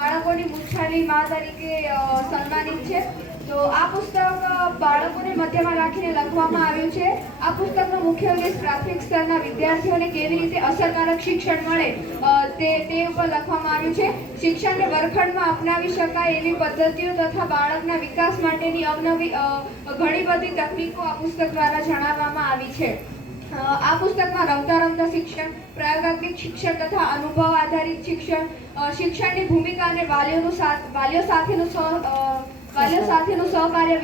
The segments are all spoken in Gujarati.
બાળકોની મૂછાની મા તરીકે સન્માનિત છે। તો આ પુસ્તક બાળકોને મધ્યમાં રાખીને લખવામાં આવ્યું છે। આ પુસ્તકનો મુખ્ય ઉદ્દેશ પ્રાથમિક સ્તરના વિદ્યાર્થીઓને કેવી રીતે અસરકારક શિક્ષણ મળે તે ઉપર લખવામાં આવ્યું છે। શિક્ષણને વર્ગખંડમાં અપનાવી શકાય એવી પદ્ધતિઓ તથા બાળકના વિકાસ માટેની અવનવી ઘણી બધી તકનીકો આ પુસ્તક દ્વારા જણાવવામાં આવી છે। આ પુસ્તકમાં રમતા રમતા શિક્ષણ, પ્રયોગાત્મક શિક્ષણ તથા અનુભવ આધારિત શિક્ષણ, શિક્ષણની ભૂમિકા અને વાલીઓ સાથેનું સહકાર્ય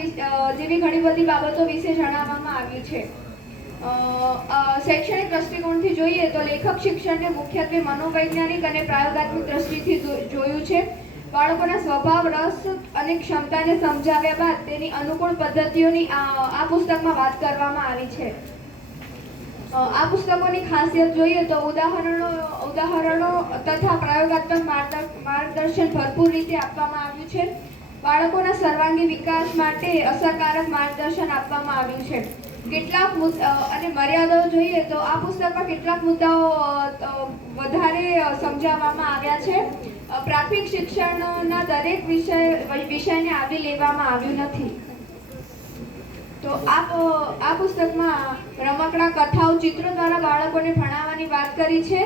જેવી ઘણી બધી બાબતો વિશે જણાવવામાં આવ્યું છે। શૈક્ષણિક દ્રષ્ટિકોણથી જોઈએ તો લેખક શિક્ષણને મુખ્યત્વે મનોવૈજ્ઞાનિક અને પ્રાયોગાત્મક દ્રષ્ટિથી જોયું છે। બાળકોના સ્વભાવ, રસ અને ક્ષમતાને સમજાવ્યા બાદ તેની અનુકૂળ પદ્ધતિઓની આ પુસ્તકમાં વાત કરવામાં આવી છે। આ પુસ્તકોની ખાસિયત જોઈએ તો ઉદાહરણો તથા પ્રયોગાત્મક માર્ગદર્શન ભરપૂર રીતે આપવામાં આવ્યું છે। બાળકોના સર્વાંગી વિકાસ માટે અસરકારક માર્ગદર્શન આપવામાં આવ્યું છે। કેટલાક અને મર્યાદાઓ જોઈએ તો આ પુસ્તકમાં કેટલાક મુદ્દાઓ વધારે સમજાવવામાં આવ્યા છે। પ્રાથમિક શિક્ષણના દરેક વિષયને આવરી લેવામાં આવ્યું નથી। તો આ પુસ્તકમાં રમકડા, કથાઓ, ચિત્રો દ્વારા બાળકોને ભણાવવાની વાત કરી છે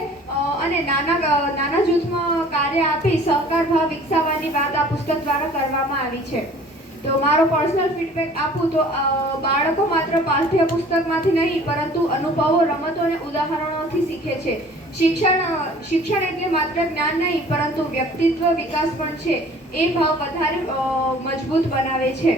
અને નાના જૂથમાં કાર્ય આપી સહકાર ભાવ વિકસાવવાની વાત આ પુસ્તક દ્વારા કરવામાં આવી છે। તો મારો પર્સનલ ફીડબેક આપું તો બાળકો માત્ર પાઠ્યપુસ્તકમાંથી નહીં પરંતુ અનુભવો, રમતો અને ઉદાહરણોથી શીખે છે। શિક્ષણ એટલે માત્ર જ્ઞાન નહીં પરંતુ વ્યક્તિત્વ વિકાસ પણ છે। એ ભાવ વધારે મજબૂત બનાવે છે।